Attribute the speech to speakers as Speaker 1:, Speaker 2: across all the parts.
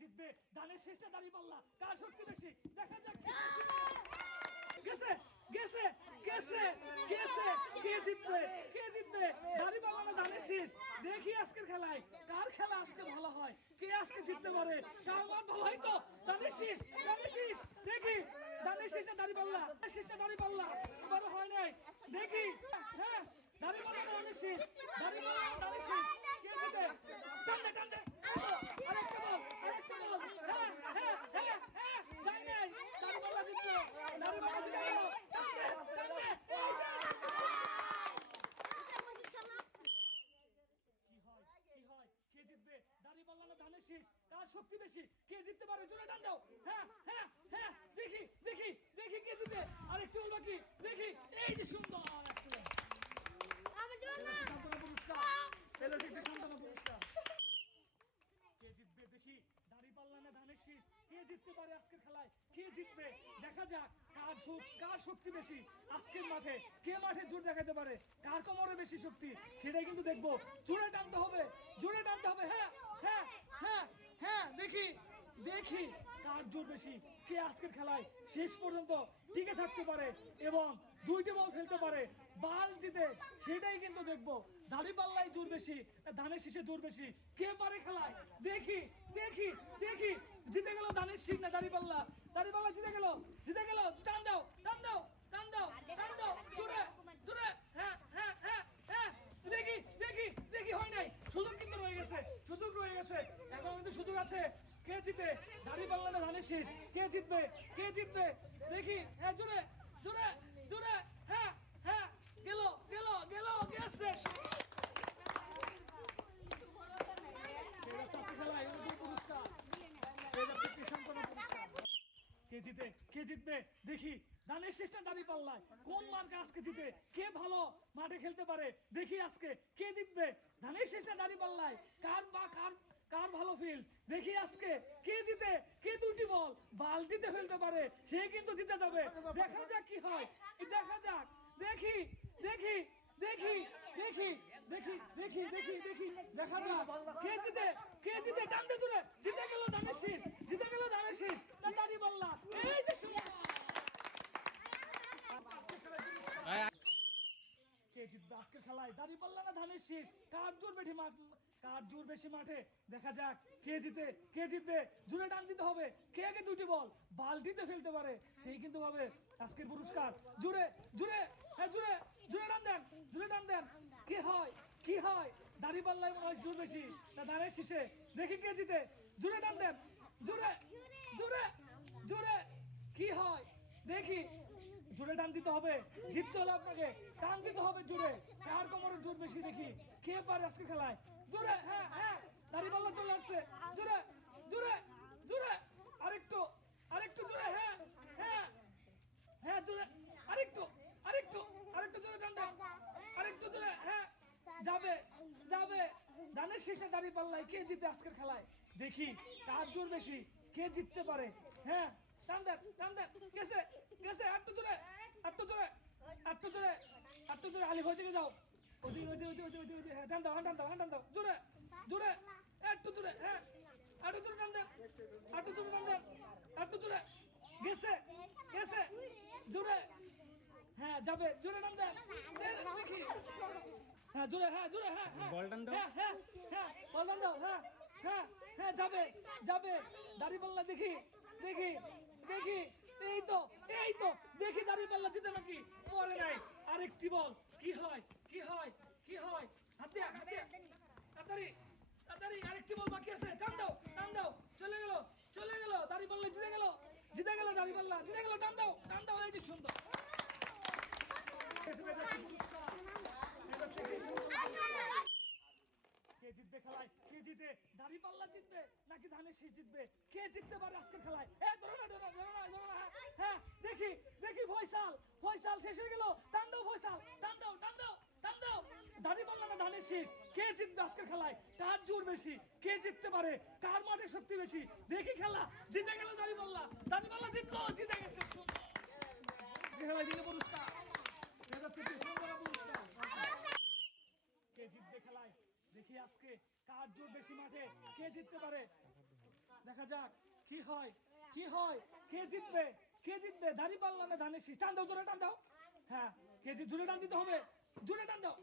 Speaker 1: জিতবে। দানের শেষটা দাঁড়িয়ে পাল্লা কার শক্তি বেশি? দেখা যাক গেছে গেছে গেছে গেছে কে জিতবে কে জিতবে? দাঁড়িয়ে পাল্লা না দানের শেষ। দেখি আজকের খেলায় কার খেলা আজকে ভালো হয়? কে আজকে জিততে পারে? কার মাঠ ভালো হয় তো? দানের শেষ দানের শেষ। দেখি দানের শেষটা দাঁড়িয়ে পাল্লা শেষটা দাঁড়িয়ে পাল্লা এবারে হয় নাই। দেখি হ্যাঁ দাঁড়িয়ে পাল্লা দানের শেষ। দাঁড়িয়ে পাল্লা না দানের শেষ কে জিতে টানতে টানতে আরেকটা বল আরেকটা বল হ্যাঁ হ্যাঁ হ্যাঁ হ্যাঁ যাই নাই দাঁড়িয়ে পাল্লা জিতলো দাঁড়িয়ে পাল্লা জিতে গেল টানতে টানতে এই যে! কি হয় কি হয় কে জিতবে দাঁড়িয়ে পাল্লা না ধানের শীষ কার শক্তি বেশি কে জিততে পারে জোরে টান দাও হ্যাঁ হ্যাঁ হ্যাঁ দেখি দেখি দেখি কে জিতে আর একটু দেখি এই যে সুন্দর কে জিতবে দেখি? দাড়ি পাল্লা ধানের শীষ কে জিততে পারে আজকের খেলায়? কে জিতবে? দেখা যাক। কার শোক কার শক্তি বেশি আজকের মাঠে? কে মাঠে জোর দেখাতে পারে? কার কোমরে বেশি শক্তি? সেটাই কিন্তু দেখব। জোরে টানতে হবে। জোরে টানতে হবে। হ্যাঁ হ্যাঁ হ্যাঁ হ্যাঁ দেখি দেখি। কার জোর বেশি। কে আজকের খেলায় শেষ পর্যন্ত টিকে থাকতে পারে এবং দুইটি বল ফেলতে পারে। বাল সেটাই কিন্তু দেখব। দাড়ি পাল্লাই জোর বেশি, ধানের শীষে জোর বেশি। কে পারে খেলায়? দেখি দেখি দেখি। জিতে গেল ধানের শীষ না দাড়ি পাল্লা? দাড়ি পাল্লা জিতে গেল জিতে গেল। টান দাও টান দাও টান দাও টান দাও। জোরে জোরে হ্যাঁ হ্যাঁ হ্যাঁ হ্যাঁ। দেখি দেখি দেখি। হয় নাই। সুযোগ কিন্তু রয়ে গেছে, সুযোগ রয়ে গেছে। এখন কিন্তু সুযোগ আছে। কে জিতে দাড়ি পাল্লা না ধানের কে জিতবে? কে জিতবে? দেখি। হ্যাঁ জোরে জোরে জোরে। হ্যাঁ হ্যাঁ। গেল গেল গেল গেছে। কে জিতে? কে জিতবে? দেখি। দানের শেষটা দাঁড়িয়ে পাল্লায়। কোন মার্কে আজকে জিতে? কে ভালো মাঠে খেলতে পারে? দেখি আজকে। কে জিতবে? ধানের শেষটা দাঁড়িয়ে পাল্লায়। কার বা কার দেখি আজকে। কে জিতে? কে দুটি বল? বালতিতে ফেলতে পারে। সে কিন্তু জিতে যাবে। দেখা যাক কি হয়। দেখা যাক। দেখি দেখি দেখি দেখি দেখি দেখি দেখি দেখি। দেখা যাক। কে জিতে? কে জিতে? টানতে দূরে জিতে গেল শীষ জিতে গেল ধানের শীষ না দাঁড়িয়ে বললাম এই যে সুন্দর। জিতবে আজকের খেলায় দাঁড়িয়ে পাল্লা না ধানের শীষ? কার জোর বেশি মাঠ কার জোর বেশি মাঠে? দেখা যাক, কে জিতে, কে জিতবে? জোরে টান দিতে হবে। কে আগে দুটি বল? বালতিতে ফেলতে পারে। সেই কিন্তু হবে আজকের পুরস্কার। জোরে জোরে হ্যাঁ জোরে জোরে টান দেন জোরে টান দেন। কি হয় কি হয়? দাড়ি পাল্লায় মনে হয় জোর বেশি। না ধানের শীষে দেখি কে জিতে। জোরে টান দেন জোরে জোরে জোরে কি হয়? দেখি। জোরে টান দিতে হবে, জিততে হলে আপনাকে টান দিতে হবে জোরে। কার কোমরের জোর বেশি দেখি? কে পারে আজকে খেলায়? জোরে হ্যাঁ হ্যাঁ দাড়িপাল্লা চলে আসছে। জোরে জোরে জোরে, আরেকটু আরেকটু জোরে হ্যাঁ হ্যাঁ হ্যাঁ জোরে, আরেকটু আরেকটু আরেকটু জোরে টান দাও। আরেকটু জোরে হ্যাঁ যাবে যাবে। দানের শেষে দাঁড়িয়ে পাল্লায় কে জিতে আজকের খেলায়? দেখি, কার জোর বেশি? কে জিততে পারে? হ্যাঁ টান দেন টান দেন গেছে গেছে একটু জোরে একটু জোরে একটু জোরে একটু জোরে আলি হয়ে যাও ওদিকে ওদিকে ওদিকে ওদিকে ওদিকে ওদিকে হ্যাঁ টান দাও হ্যাঁ টান দাও হ্যাঁ টান দাও জোরে জোরে একটু জোরে হ্যাঁ একটু জোরে টান দেন একটু জোরে টান দেন একটু জোরে গেছে গেছে জোরে হ্যাঁ যাবে জোরে টান দেন দেন, দেখি হ্যাঁ জোরে হ্যাঁ জোরে হ্যাঁ হ্যাঁ
Speaker 2: বল টান দাও।
Speaker 1: হ্যাঁ হ্যাঁ হ্যাঁ বল টান দাও হ্যাঁ হ্যাঁ হ্যাঁ যাবে যাবে। দাড়ি পাল্লা দেখি দেখি দেখি। এই তো এই তো। দেখি দাড়ি পাল্লা জিতে নাকি? পরে নাই। আরেকটি বল। কি হয় কি হয় কি হয়? হাতে হাতে। তাড়াতাড়ি তাড়াতাড়ি। আরেকটি বল বাকি আছে। টান দাও টান দাও। চলে গেল চলে গেল। দাড়ি পাল্লা জিতে গেল জিতে গেল দাড়ি পাল্লা। জিতে গেল টান দাও টান দাও। এই যে সুন্দর। কে জিতবে খেলায়? কে জিতে দাড়ি পাল্লা জিতবে নাকি ধানের শীষ জিতবে? কে জিততে পারে আজকের খেলায়? এ ধরো না ধরো ধরো না ধরো না হ্যাঁ, হ্যাঁ দেখি দেখি ফয়সাল ফয়সাল শেষ হয়ে গেল। টান দাও ফয়সাল টান দাও টান দাও টান দাও। দাড়ি পাল্লা না ধানের শীষ? কে জিতবে আজকের খেলায়? কার জোর বেশি? কে জিততে পারে? কার মাঠে শক্তি বেশি? দেখি খেলা জিতে গেল দাড়ি পাল্লা। দাড়ি পাল্লা জিতলো জিতে গেছে। খেলায় দিলে পুরস্কার কে জিতবে খেলায় দেখি আজকে কার জোর বেশি মাঠে, কে জিততে পারে? দেখা যাক, কি হয় কি হয়, কে জিতবে কে জিতবে? দাড়ি পাল্লা না ধানের টান দাও, জোরে টান দাও। হ্যাঁ কে জিত জোরে টান দিতে হবে, জোরে টান দাও।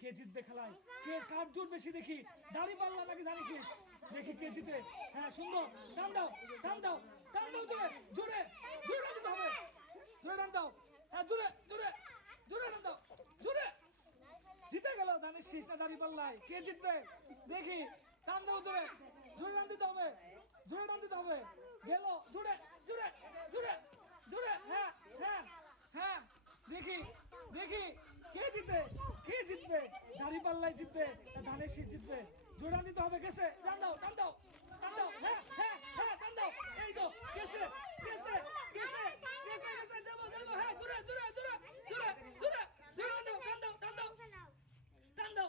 Speaker 1: কে জিতবে খেলায়? কে কার জোর বেশি দেখি? দাড়ি পাল্লা নাকি ধানের শীষ? দেখি কে জিতে। হ্যাঁ সুন্দর টান দাও টান দাও টান দাও জোরে জোরে জোরে টান দিতে হবে। জোরে টান দাও। হ্যাঁ জোরে জোরে জোরে টান দাও। জিতে গেল ধানের শীষ না দাড়ি পাল্লায়। কে জিতবে? দেখি টান দাও জোরে জোরে টান দিতে হবে জোরে টান দিতে হবে। গেল জোরে জোরে জোরে জোরে হ্যাঁ হ্যাঁ হ্যাঁ দেখি দেখি, কে জিতবে? কে জিতবে? দাড়ি পাল্লায় জিতবে ধানের শীষ জিতবে। জোরে টান দিতে হবে, গেছে, টান দাও টান দাও টান দাও হ্যাঁ হ্যাঁ হ্যাঁ টান দাও, এই তো, গেছে গেছে গেছে যাব যাব হ্যাঁ জোরে জোরে জোরে জোরে জোরে জোরে টান দাও টান দাও টান দাও টান দাও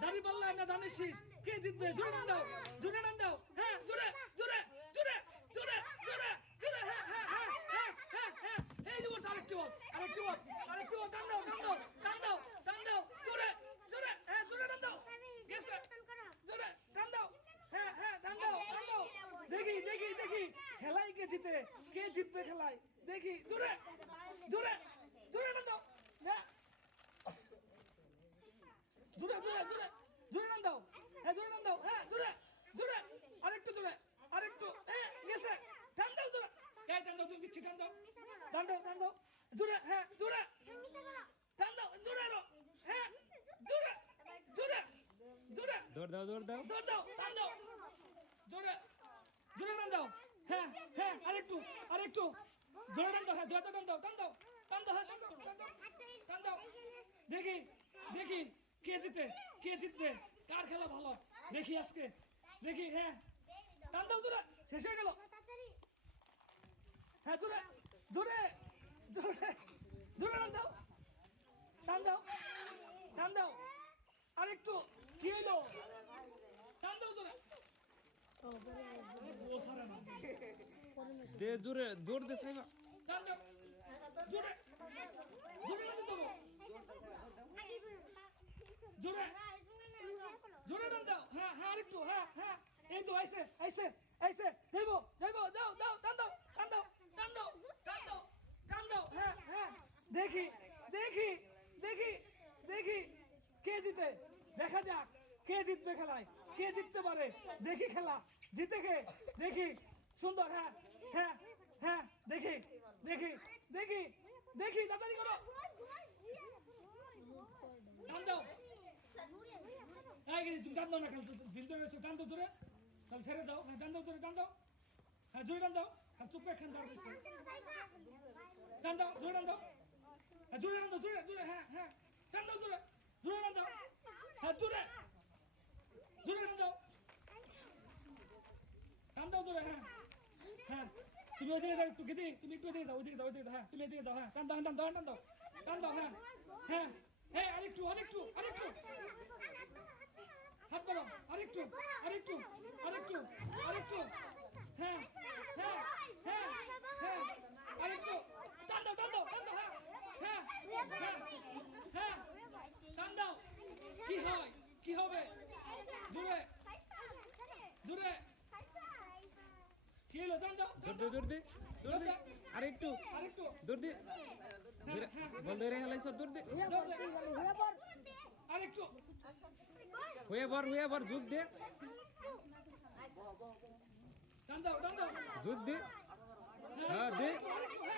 Speaker 1: জিতে পাল্লা না ধানের শীষ? কে জিতবে? জোরে টান দাও, জোরে টান দাও। হ্যাঁ জোরে জোরে জোরে জোরে জোরে জোরে হ্যাঁ হ্যাঁ হ্যাঁ হ্যাঁ হ্যাঁ হ্যাঁ। এই বলছে আরেকটি বল আরেকটি বল বল টান দাও টান দাও জোরে জোরে হ্যাঁ জোরে টান দাও। জোরে টান দাও হ্যাঁ হ্যাঁ দাও দেখি দেখি দেখি, খেলাই কে জিতে? কে জিতবে খেলায়? দেখি, জোরে জোরে জোরে টান দাও। হ্যাঁ জোরে জোরে জোরে জোরে টান দাও। হ্যাঁ জোরে টান দাও। হ্যাঁ জোরে জোরে আরেকটু জোরে আরেকটু। হ্যাঁ গেছে। টান দাও জোরে। এই টান দাও তুমি টান দাও। টান দাও টান দাও। জোরে হ্যাঁ জোরে। টান দাও জোরে আরও। হ্যাঁ জোরে জোরে জোরে।
Speaker 2: দৌড় দাও দৌড় দাও।
Speaker 1: দৌড় দাও টান দাও। জোরে জোরে টান দাও। হ্যাঁ হ্যাঁ আরেকটু আরেকটু। জোরে টান দাও হ্যাঁ জোরে টান দাও টান দাও। টান দাও হ্যাঁ টান দাও টান দাও। টান দাও। দেখি দেখি। কে জিতে কে জিতবে? কার খেলা ভালো? দেখি আজকে। দেখি হ্যাঁ। টান দাও জোরে। শেষ হয়ে গেল। হ্যাঁ জোরে। জোরে। জোরে। জোরে টান দাও। টান দাও। টান দাও। আরেকটু কি হলো টান দাও জোরে।
Speaker 2: দে জোরে দৌড় দে সাইবা।
Speaker 1: টান দাও। জোরে। জোরে টান দাও। জোরে। জোরে টান দাও। হ্যাঁ হ্যাঁ আরেকটু হ্যাঁ হ্যাঁ। এই তো আইসে আইসে আইসে। যাইবো যাইবো দাও দাও টান দাও টান দাও টান দাও টান দাও টান দাও। হ্যাঁ হ্যাঁ। দেখি দেখি দেখি দেখি। কে জিতে? দেখা যাক। কে জিতবে খেলায়? কে জিততে পারে? দেখি খেলা। জিতে কে? দেখি। সুন্দর হ্যাঁ হ্যাঁ হ্যাঁ। দেখি দেখি দেখি দেখি। তাড়াতাড়ি করো। টান দাও। এই তুমি টান না দিন ধরে এসে টান দাও ধরে, তাহলে দাও হ্যাঁ টান দাও ধরে হ্যাঁ জোরে টান দাও হ্যাঁ চুপ এখান দাও টান দাও জোরে হ্যাঁ জোরে টান দাও জোরে জোরে হ্যাঁ হ্যাঁ টান দাও জোরে দাও হ্যাঁ জোরে জোরে টান দাও টান হ্যাঁ হ্যাঁ তুমি ওইদিকে যাও একটু, গেদি, তুমি একটু ওইদিকে যাও ওইদিকে যাও, ওইদিকে হ্যাঁ তুমি এদিকে যাও হ্যাঁ টান দাও টান দাও টান দাও টান দাও হ্যাঁ হ্যাঁ হ্যাঁ আরেকটু আরেকটু আরেকটু হাত বাড়াও আরেকটু আরেকটু আরেকটু আরেকটু হ্যাঁ হ্যাঁ হ্যাঁ হ্যাঁ আরেকটু টান দাও টান দাও টান দাও হ্যাঁ হ্যাঁ হ্যাঁ হ্যাঁ টান দাও কি হয় কি হবে জোরে জোরে কি হলো টান দাও
Speaker 2: দৌড় দে দৌড় দে দৌড় দে আর একটু
Speaker 1: আরেকটু
Speaker 2: দৌড় দে ধরে- বল ধরে হেলাইছ দৌড় দে
Speaker 1: আরেকটু
Speaker 2: হয়ে বর হয়ে বর ঝুঁক দে।
Speaker 1: দাও দাও
Speaker 2: ঝুঁক দে। হ্যাঁ দে।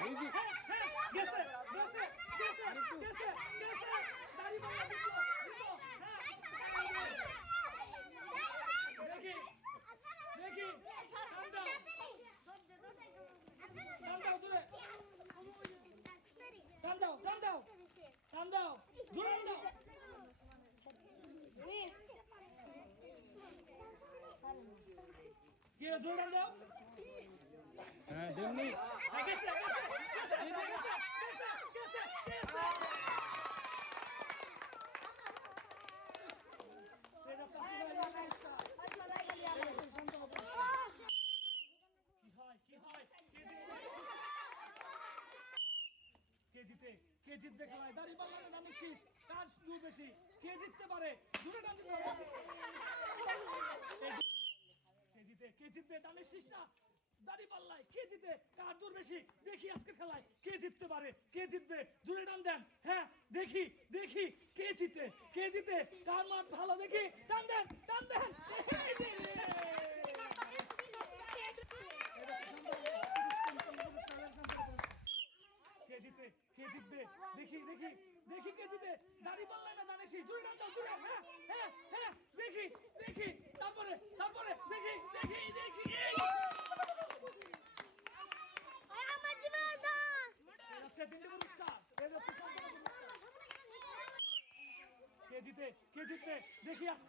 Speaker 2: এই যে।
Speaker 1: হ্যাঁ হ্যাঁ গেছে গেছে গেছে গেছে গেছে দাড়ি বাবা দিছো দিছো হ্যাঁ দেখি দেখি টান দাও টান দাও জোরে টান দাও টান দাও টান দাও কি জোরে দাও।
Speaker 2: হ্যাঁ দেমনি
Speaker 1: হ্যাঁ, গেছে গেছে গেছে গেছে গেছে গেছে কি হয় কি হয়? কে জিতে? কে জিতবে খেলায়? দাড়ি পাল্লা দামি শীষ। কাজ জোর বেশি? কে জিততে পারে? দিতে হবে জিতবে? দানের শীষ না। দাড়ি পাল্লায়। কে জিতে কার জোর বেশি? দেখি আজকে খেলায় কে জিততে পারে, কে জিতবে? জুড়ে টান দেন। হ্যাঁ দেখি দেখি কে জিতে কে জিতে, কার মাঠ ভালো? দেখি, টান দেন টান দেন এই যে। কে জিতে কে জিতবে দেখি দেখি দেখি কে জিতে দাড়ি পাল্লায় না জানিস জুড়ে টান দাও জুড়ে হ্যাঁ হ্যাঁ হ্যাঁ দেখি দেখি তারপরে তারপরে দেখি দেখি দেখি এই
Speaker 3: আমার জীবন দাও
Speaker 1: আচ্ছা তিনটে পুরস্কার এই হচ্ছে সম্পূর্ণ পুরস্কার।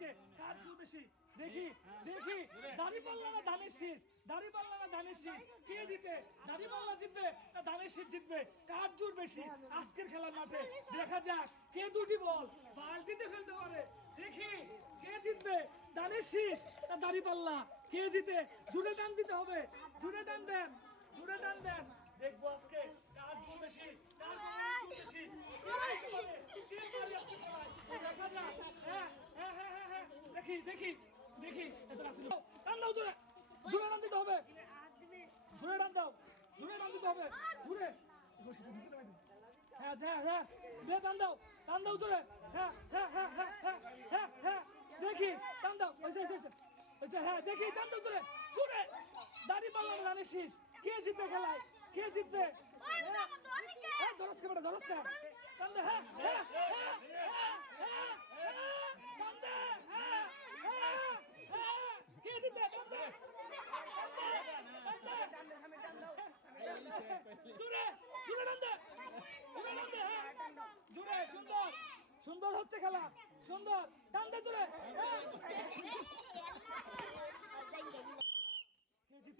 Speaker 1: কে কার বেশি। জোর বেশি আজকের খেলার মাঠে? দেখা যাক, কে দুটি বল? বালতিতে ফেলতে পারে। দেখি, কে জিতবে? ধানের শীষ না দাড়ি পাল্লা? কে জিতে জুড়ে টান দিতে হবে জুড়ে টান দেন জুড়ে টান দেন দেখব আজকে কার জোর বেশি কার জোর বেশি কে জিততে পারে? কে পারে আজকে খেলায়? দেখা যাক হ্যাঁ হ্যাঁ হ্যাঁ হ্যাঁ হ্যাঁ দেখি দেখি দেখি এত রাখছি দাও টান দাও জোরে জোরে টান দিতে হবে জোরে টান দাও জোরে টান দিতে হবে জোরে হ্যাঁ হ্যাঁ হ্যাঁ দে টান দাও টান দাও জোরে হ্যাঁ হ্যাঁ হ্যাঁ হ্যাঁ হ্যাঁ হ্যাঁ হ্যাঁ দেখি টান দাও হ্যাঁ দেখি দাও জোরে জোরে দাড়ি পাল্লা জানিস কে জিতবে খেলায়? কে জিতবে? হ্যাঁ দরজকে কে জিতে কান্দে জুড়ে জুড়ে কান্দে জুড়ে কান্দে। হ্যাঁ। জুড়ে সুন্দর। সুন্দর হচ্ছে খেলা। সুন্দর। টান দে হ্যাঁ।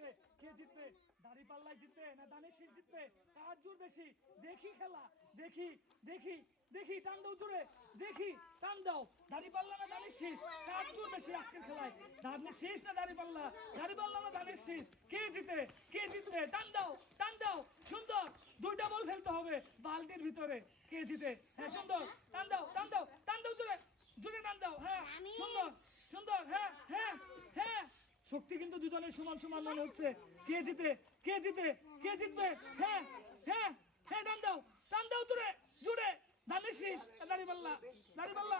Speaker 1: কে জিতে কে জিতবে? দাড়ি পাল্লায় জিতবে না দানের জিতবে? কার জোর বেশি। দেখি খেলা। দেখি দেখি দেখি টান দাও জোরে। দেখি টান দাও। দাড়ি পাল্লা না দানের শীষ কার জোর বেশি আজকের খেলায়। দানের শীষ না দাড়ি পাল্লা? দাড়ি পাল্লা না দানের শীষ কে জিতে? কে জিতবে? টান দাও টান দাও। সুন্দর। দুইটা বল ফেলতে হবে বালতির ভিতরে। কে জিতে? হ্যাঁ সুন্দর। টান দাও টান দাও টান দাও জোরে। জোরে টান দাও হ্যাঁ। সুন্দর সুন্দর হ্যাঁ হ্যাঁ হ্যাঁ। শক্তি কিন্তু দুজনের সমান সমান মনে হচ্ছে। কে জিতে? কে জিতে? কে জিতবে? হ্যাঁ হ্যাঁ হ্যাঁ টান দাও। টান দাও জুড়ে জুড়ে দানের শীষ। দাড়ি পাল্লা দাড়ি পাল্লা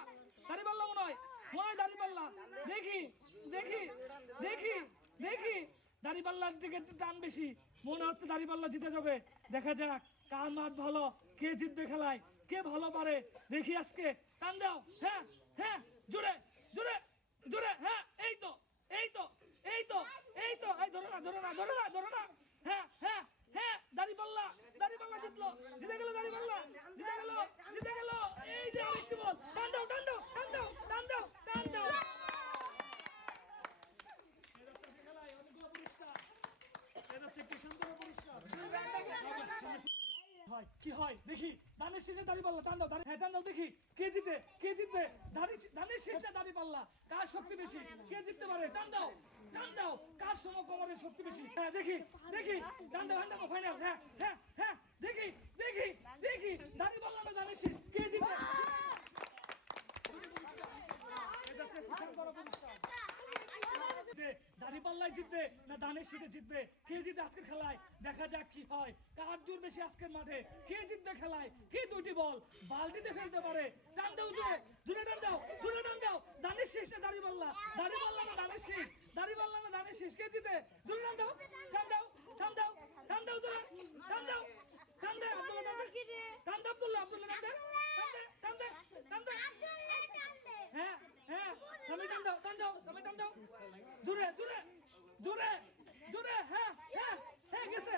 Speaker 1: দাড়ি মনে হয় হয় দাড়ি পাল্লা দেখি দেখি দেখি দেখি। দাড়ি পাল্লার দিকে টান বেশি। মনে হচ্ছে দাড়ি পাল্লা জিতে যাবে। দেখা যাক কার মাঠ ভালো, কে জিতবে খেলায়, কে ভালো পারে। দেখি আজকে। টান দাও। হ্যাঁ হ্যাঁ জুড়ে জুড়ে জুড়ে হ্যাঁ এই তো এই তো এই তো এই তো এই ধরো না ধরো না। হ্যাঁ হ্যাঁ হ্যাঁ দাড়ি পাল্লা দাড়ি পাল্লা জিতলো। জিতে গেল দাড়ি পাল্লা। জিতে গেল জিতে গেল। এই যে আরেকটি বল। টান দাও টান দাও টান দাও টান দাও টান দাও। কি হয়? দেখি। ধানের শীষে দাড়ি পাল্লা টান দাও। হ্যাঁ টান দাও, দেখি। জিতবে। ধানের শীষটা দাড়ি পাল্লা। কার শক্তি বেশি? কে জিততে পারে? টান দাও টান দাও। কার সম শক্তি বেশি? হ্যাঁ দেখি দেখি। টান দাও হ্যাঁ ফাইনাল হ্যাঁ হ্যাঁ হ্যাঁ দেখি দেখি দেখি। দাড়ি পাল্লা না ধানের শীষ কে জিতবে? এটা হচ্ছে বিশাল বড় পুরস্কার জিতবে? দাড়ি পাল্লায় জিতবে না দানের শীতে জিতবে? কে জিতে আজকের খেলায়? দেখা যাক কি হয়। কার জোর বেশি আজকের মাঠে? কে জিতবে খেলায়? কে দুটি বল? বালতিতে ফেলতে পারে। টান দাও জোরে জোরে টান দাও। জোরে টান দাও। দানের শীষ না দাড়ি পাল্লা? দাড়ি পাল্লা না দানের শীষ? দাড়ি পাল্লা না দানের শীষ? কে জিতে? জোরে টান দাও। টান দাও। টান দাও। টান দাও জোরে টান দাও। টান দে আব্দুল্লাহ টান দে। টান দে আব্দুল্লাহ আব্দুল্লাহ টান দে। টান দে টান দে টান দে। হ্যাঁ। হ্যাঁ সামনে টান দাও টান দাও সামনে টান দাও। জোরে জোরে জোরে জোরে হ্যাঁ হ্যাঁ হ্যাঁ গেছে।